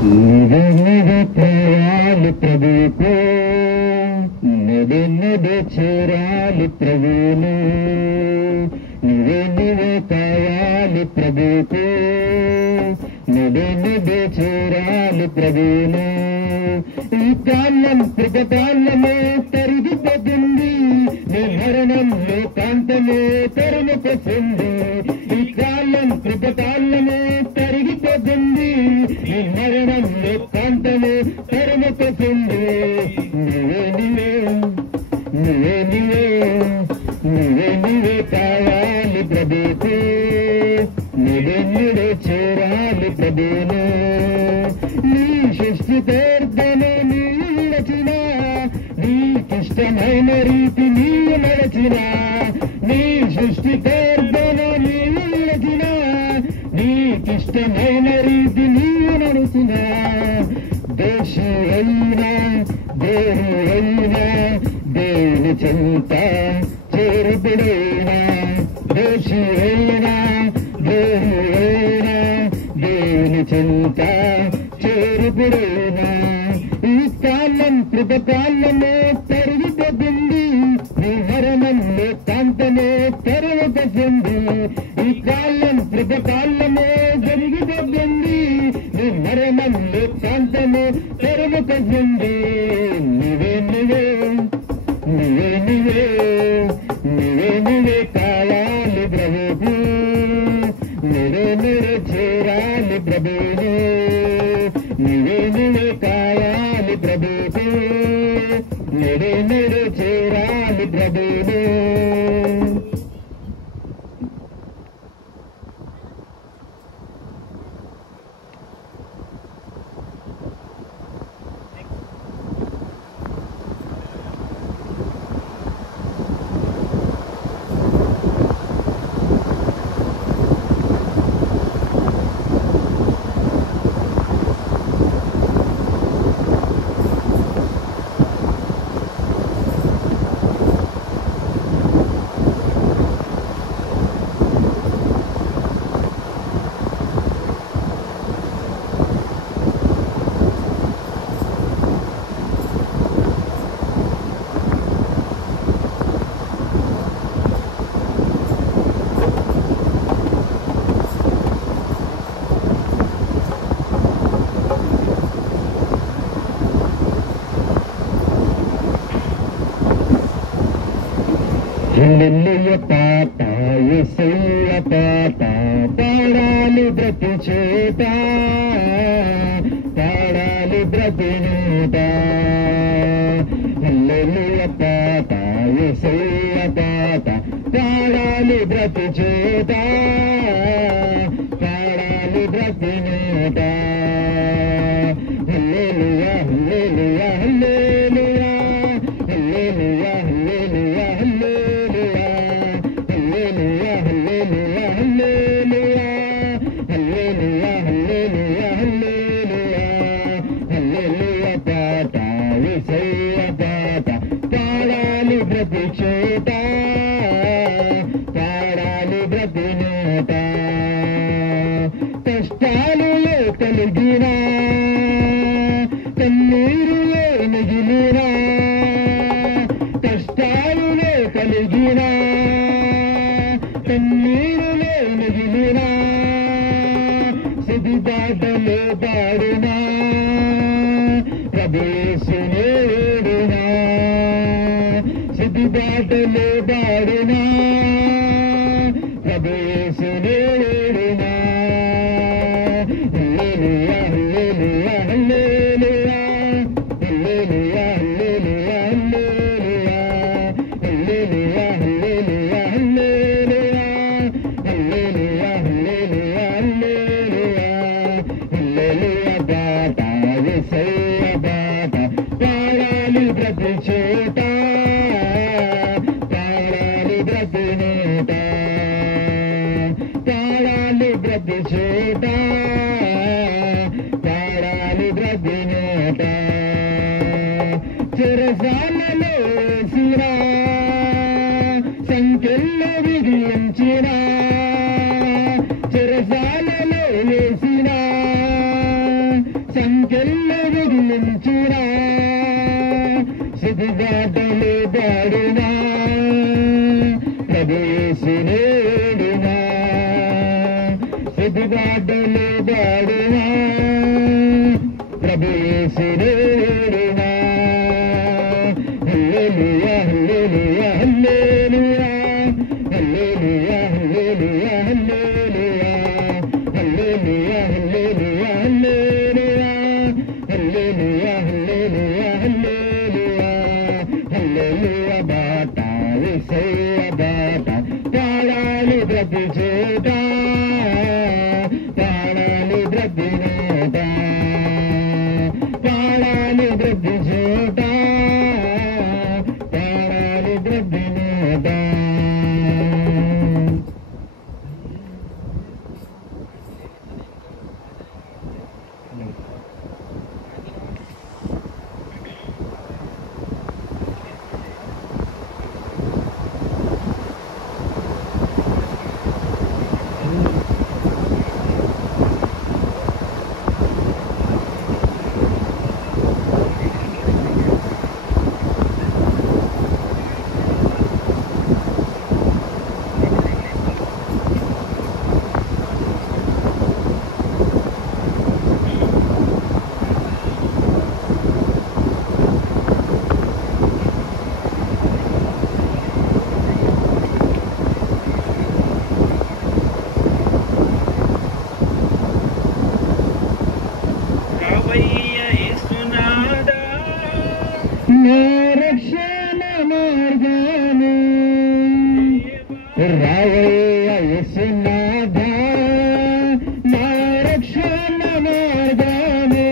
నిధి నిధి చేరాలి ప్రభుకు నిధి నిధి చేరాలి ప్రభును నిధి నిధి కావాలి ప్రభుకు నిధి నిధి చేరాలి ప్రభును ఈ కాలం కృపకాలమే తరిగిపోతుంది నీ మరణం లోకాంతమే తరుముకొస్తుంది ఈ కాలం కృపకాలమే తరిగిపోతుంది నీ మరణం లోకాంతమే తరుముకొస్తుంది నువ్వే నువ్వే నువ్వే నువ్వే నువ్వే నువ్వే కావాలి ప్రభుకు నువ్వే నువ్వే చేరాలి ప్రభును నీ సృష్టికర్తనే నడచిన నీకిష్టమైన రీతి నీవు నడచిన నీ సృష్టికర్తనే నడచిన నీకిష్టమైన రీతి నీవు నడచిన దోషి అయినా దేహి అయినా దేవుని చెంత చేరుబడైనా దోషి అయినా దేహి అయినా దేవుని చెంత చేరుబడైనా ఈ కాలం కృపకాలమే తరిగిపోతుంది నీ మరణంలో కాంతమే తెరవకొస్తుంది ఈ కాలం కృపకాలమే జరిగిపోతుంది నీ మరణంలో కాంతమే తెరవకొస్తుంది నువ్వే నువ్వే నువ్వే నువ్వే నువ్వే నువ్వే కావాలి ప్రభువు నువ్వే నువ్వే చేరాలి ప్రభువు నువ్వే నువ్వే కావాలి ప్రభువు నువ్వే నువ్వే చేరాలి ప్రభువు హల్లెలూయా పాట యేసయ్య పాట పాడాలి ప్రతి చోట పాడాలి ప్రతి నోట హల్లెలూయా పాట యేసయ్య పాట పాడాలి ప్రతి చోట పాడాలి ప్రతి నోట హల్లెలూయా హల్లెలూయా హల్లెలూయా హల్లెలూయా హల్లెలూయా ప్రతి చోట పాడాలి ప్రతి నోట కష్టాలులో కలిగినా కన్నీరులో మిగిలినా కష్టాలులో కలిగినా కన్నీరులో మిగిలినా సిద్ధిబాటలో పాడినా ప్రభు యేసునే వేడినా సిద్ధిబాటలో పాడినా ప్రభు యేసునే వేడినా హల్లెలూయా హల్లెలూయా హల్లెలూయా హల్లెలూయా హల్లెలూయా హల్లెలూయా హల్లెలూయా హల్లెలూయా హల్లెలూయా హల్లెలూయా హల్లెలూయా హల్లెలూయా పాట యేసయ్య పాట పాడాలి ప్రతి చోట పాడాలి ప్రతి నోట పాడాలి ప్రతి చోట పాడాలి ప్రతి నోట చెరసాలలో వేసినా సంఖ్యల్లో విధించినా చెరసాలలో వేసినా కెళ్ళి విడిలించురా సిద్ధిబాటలు బాడునా ప్రభు యేసు నేడునా సిద్ధిబాటలు బాడునా ప్రభు యేసు నేడునా హల్లెలూయా హల్లెలూయా హల్లెలూయా హల్లెలూయా హల్లెలూయా హల్లెలూయా హల్లెలూయా హల్లెలూయా హల్లెలూయా హల్లెలూయా హల్లెలూయా హల్లెలూయా బాట యేసయ్య బాట పాడాలి ప్రతి చోట పాడాలి ప్రతి నోట పాడాలి ప్రతి చోట పాడాలి ప్రతి నోట రక్షణ మార్గాను రావయ్య యేసునాథ నా రక్షణ మార్గాను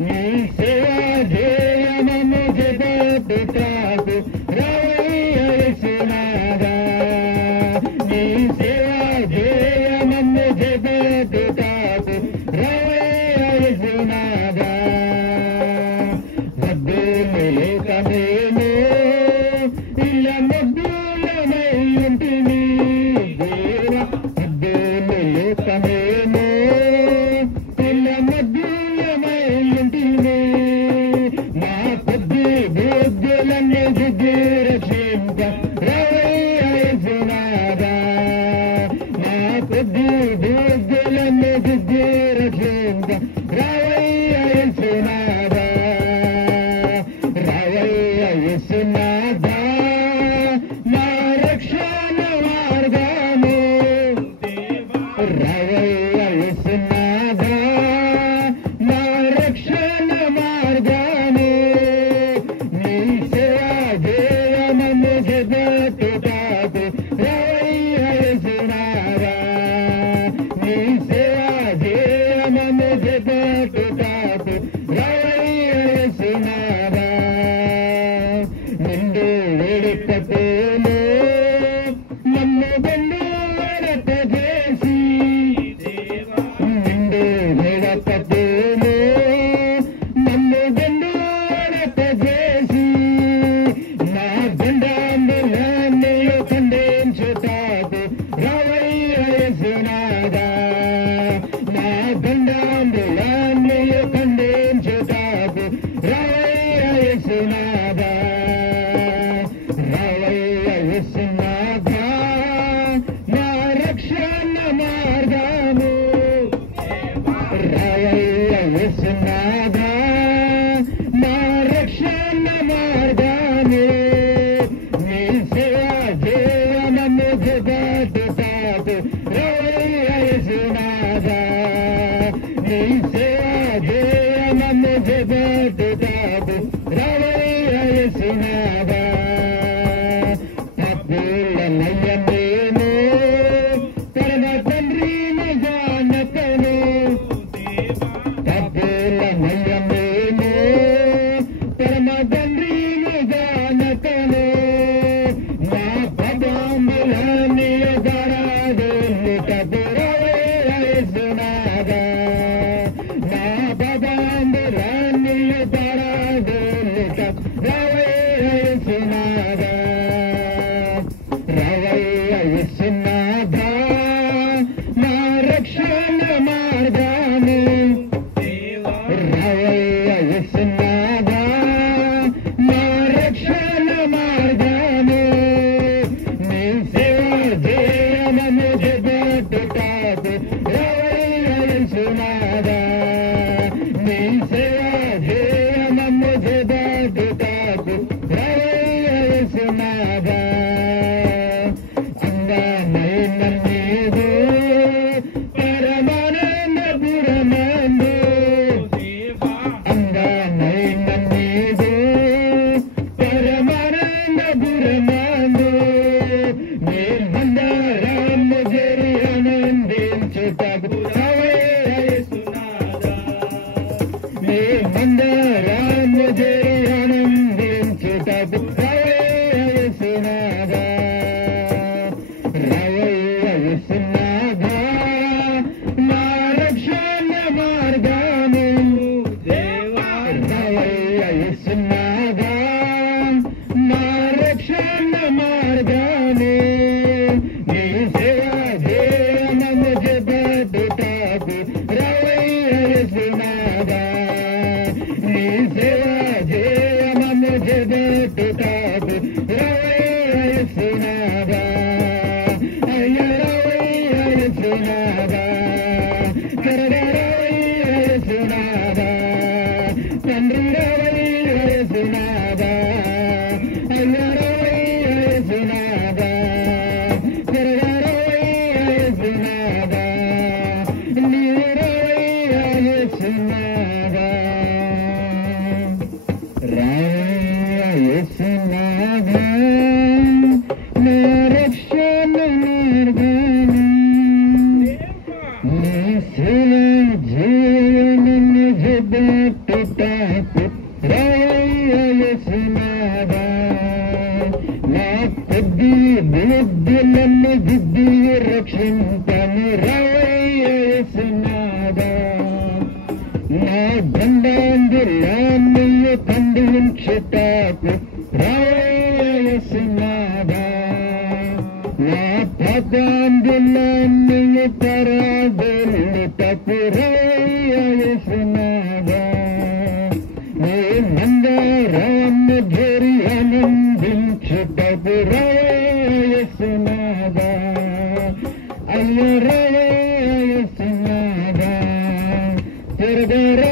నీ సేవా ధ్యేయము జగత్తుకు రావయ్య యేసునాథ నీ సేవా ధ్యేయము జగత్తుకు రావయ్య యేసునాథ లేకమేమో ఇలా మద్దులమయ్యుంటిని దేవా మద్దులు లేకమేమో ఇలా మద్దులమయ్యుంటిని నా కొద్ది బుద్ధులన్నీ దిద్ది రక్షింప రావయ్య యేసునాథ నా కొద్ది బుద్ధులన్నీ దిద్ది రక్షింప రావయ్య యేసునాథ యేసునాథ నా రక్షణ మార్గము రావయ్య యేసునాథ నా రక్షణ మార్గము నీ సేవా ధ్యేయము జగత్తుకు రావయ్య యేసునాథ నీ సేవా ధ్యేయము జగత్తుకు రావయ్య యేసునాథ నిండు వేడుకతోను నన్ను బండు వరత చేసి నిండు వేడుకతోను నన్ను బండు వరత చేసి నా బండాంబులన్నీ ఖండించుతాకు రావయ్య యేసునాథ నా బండాంబులన్నీ ఖండించుతాకు రావయ్య యేసునాథ రావయ్య యేసునాథ నా రక్షణ మార్గము రావయ్య యేసునాథ నా రక్షణ మార్గము నీ సేవా ధ్యేయము జగత్తుకు రావయ్య యేసునాథ నీ సేవా ధ్యేయము జగత్తుకు రావయ్య యేసునాథ తప్పులనయ్యనేను పరమ తండ్రి నిజానతను తప్పులనయ్యనేను పరమ తండ్రి నిజానతను నా పదములని గరాదులుటకు రావయ్య యేసునాథ నా పదములని నీ మందరాన్ని చేరి ఆనందించుటకు రవయ్య యేసునాథా రవయ్య యేసునాథా నా రక్షణ మార్గము దేవా రవయ్య యేసునాథా నా రక్షణ మార్గము నీ సేవ చేయనము జబదుతాకు రవయ్య యేసునాథా నీ సేవ చేయనము జబదుతాకు రవయ్య యేసునాథా అయ్య రవయ్య యేసునాథా రవయ్య యేసునాథా తండ్రి రవయ్య యేసునాథా అయ్య రవయ్య యేసునాథా రవయ్య యేసునాథా నీ రవయ్య యేసునాథా రవయ్య యేసునాథా నా రక్షణ మార్గము నీ సేవ జీవనము జబట్టుటకు రవయ్య యేసునాథా నా కొద్ది బుద్ధులను దిద్ది రక్షింపను రవయ్య యేసునాథా నా దండాంగులను ఖండించుటకు రవయ్య యేసునాథా నా పాపాంగులను పరాదలుటకు రవయ్య యేసునాథా నీ మందరాన్ని చేరి ఆనందించుటకు రవయ్య యేసునాథా అయ్య రవయ్య యేసునాథా తిరగ